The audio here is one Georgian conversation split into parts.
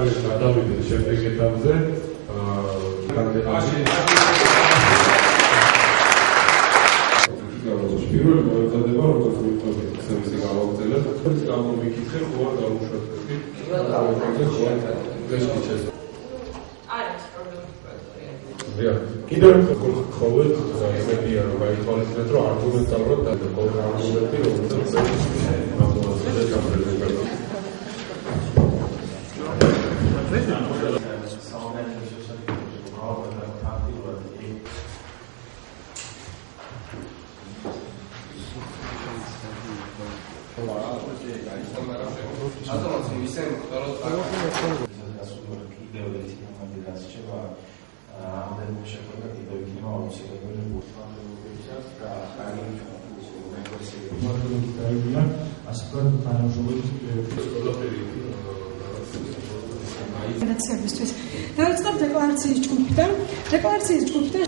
ახალი გადავიდეთ შემდეგ ეტაპზე. პირველი მოეწოდება როგორც ვიტყოდი service-ი გავაგრძელებ. ეს გამომიკითხე ხო არ დავუშვებდი. კიდევ ხოლმე იმედია რომ გაითვალისწინეთ რომ არგუმენტალურად და ყოველ არგუმენტი რომელიც ამბოლანსზე გამრედება.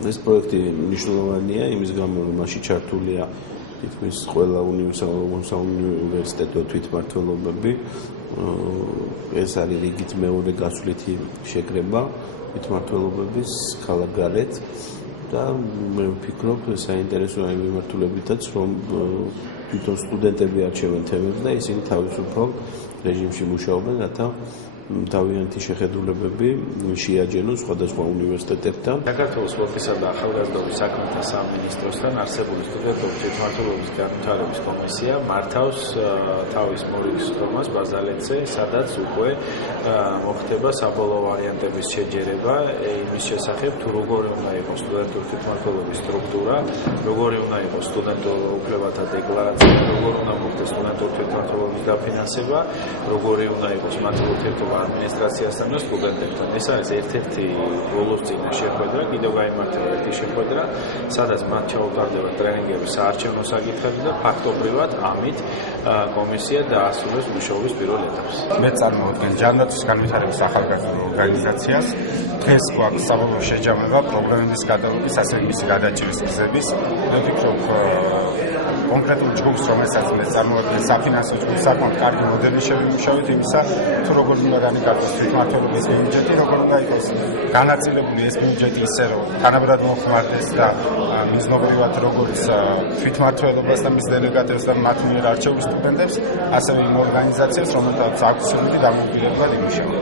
ეს პროექტი მნიშვნელოვანია იმის გამო რომ მასში ჩართულია თითქმის ყველა უნივერსიტეტო თვითმმართველობები. ეს არის რიგით მეორე გასვლითი შეკრება თვითმმართველობების ქალაქგარეთ და მე ვფიქრობ საინტერესოა იმ მიმართულებითაც რომ თვითონ სტუდენტები არჩევენ თემებს და ისინი თავისუფალ რეჟიმში მუშაობენ, რათა თავიანთი შეხედულებები შეაჯენონ სხვადასხვა უნივერსიტეტებთან. საქართველოს სპორტისა და ახალგაზრდობის საქმეთა სამინისტროსთან არსებული სტუდენტთა თვითმმართველობის განვითარების კომისია მართავს თავის მორიგსხდომას ბაზალეთზე, სადაც უკვე მოხდება საბოლოო ვარიანტების შეჯერება იმის შესახებ, თუ როგორი უნდა იყოს სტუდენტური თვითმმართველობის სტრუქტურა, როგორი უნდა იყოს სტუდენტურ უფლებათა декларация, როგორი უნდა მოხდეს სტუდენტური თვითმმართველობის დაფინანსება, როგორი უნდა იყოს მათი ურთიერთობა ადმინისტრაციასთან და სტუდენტებთან. ეს არის ერთ-ერთი ბოლოს წინა შეხვედრა, კიდევ გაიმართება ერთი შეხვედრა, სადაც მათ ჩაუტარდება ტრენინგები საარჩევნო საკითხებზე და ფაქტობრივად ამით კომისია დაასრულებს მუშაობის პირველ ეტაპს. მე წარმოვადგენ ჯანდაცვის განვითარების ახალგაზრდა ორგანიზაციას. დღეს გვაქვს საბოლოო შეჯამება პრობლემების გადავების, ასევე მისი გადაჭრის გზების. მე ვფიქრობ კონკრეტულ ჯგუფს, რომელსაც მე წარმოვადგენ საფინანსო ჯგუფს, საკმაოდ კარგი მოდელი შევიმუშავეთ იმისა, თუ როგორ უნდა განიკარგოს თვითმმართველობის ბიუჯეტი, როგორ უნდა იყოს განაწილებული ეს ბიუჯეტი ისე, რომ თანაბრად მოხმარდეს და მიზნობრივად როგორც თვითმმართველობას და მის დელეგატებს და მათ მიერ არჩეულ სტუდენტებს, ასევე იმ ორგანიზაციებს, რომელთაც აქვს სრული დამოკიდებულება იმუშავა.